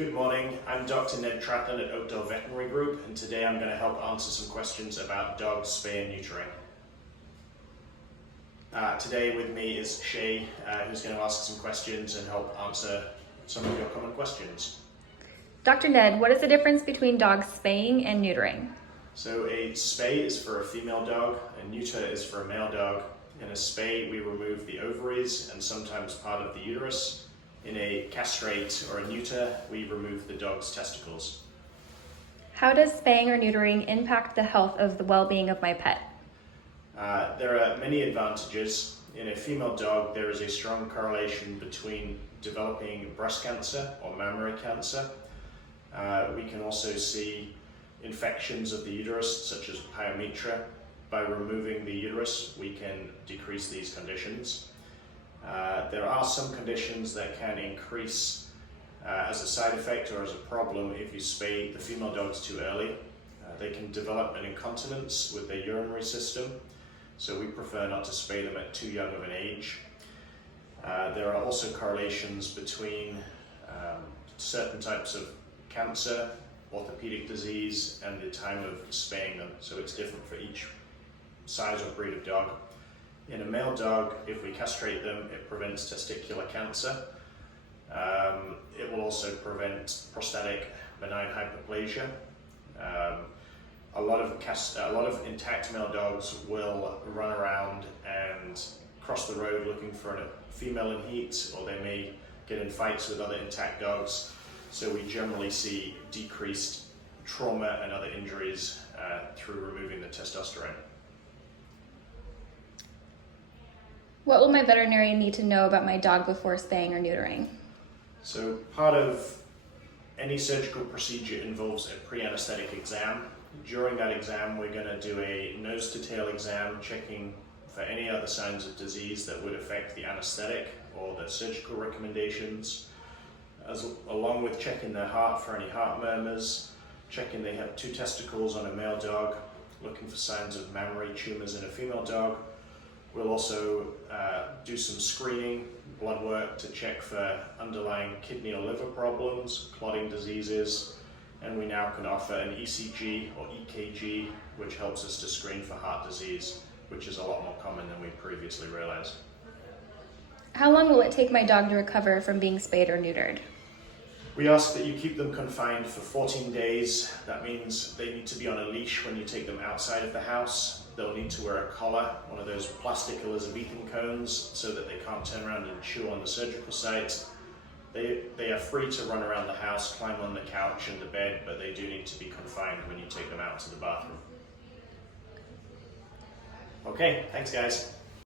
Good morning, I'm Dr. Ned Trathan at Oakdale Veterinary Group, and today I'm going to help answer some questions about dog spay and neutering. Today with me is Shay, who's going to ask some questions and help answer some of your common questions. Dr. Ned, what is the difference between dogs spaying and neutering? So a spay is for a female dog, a neuter is for a male dog. In a spay, we remove the ovaries and sometimes part of the uterus. In a castrate or a neuter, we remove the dog's testicles. How does spaying or neutering impact the health of the well-being of my pet? There are many advantages. In a female dog, there is a strong correlation between developing breast cancer or mammary cancer. We can also see infections of the uterus, such as pyometra. By removing the uterus, we can decrease these conditions. There are some conditions that can increase as a side effect or as a problem if you spay the female dogs too early. They can develop an incontinence with their urinary system, so we prefer not to spay them at too young of an age. There are also correlations between certain types of cancer, orthopedic disease, and the time of spaying them, so it's different for each size or breed of dog. In a male dog, if we castrate them, it prevents testicular cancer. It will also prevent prostatic benign hyperplasia. A lot of intact male dogs will run around and cross the road looking for a female in heat, or they may get in fights with other intact dogs. So we generally see decreased trauma and other injuries through removing the testosterone. What will my veterinarian need to know about my dog before spaying or neutering? So part of any surgical procedure involves a pre-anesthetic exam. During that exam, we're going to do a nose to tail exam, checking for any other signs of disease that would affect the anesthetic or the surgical recommendations, along with checking their heart for any heart murmurs, checking they have 2 testicles on a male dog, looking for signs of mammary tumors in a female dog. We'll also do some screening, blood work to check for underlying kidney or liver problems, clotting diseases, and we now can offer an ECG or EKG, which helps us to screen for heart disease, which is a lot more common than we previously realized. How long will it take my dog to recover from being spayed or neutered? We ask that you keep them confined for 14 days. That means they need to be on a leash when you take them outside of the house. They'll need to wear a collar, one of those plastic Elizabethan cones, so that they can't turn around and chew on the surgical site. They are free to run around the house, climb on the couch and the bed, but they do need to be confined when you take them out to the bathroom. Okay, thanks guys.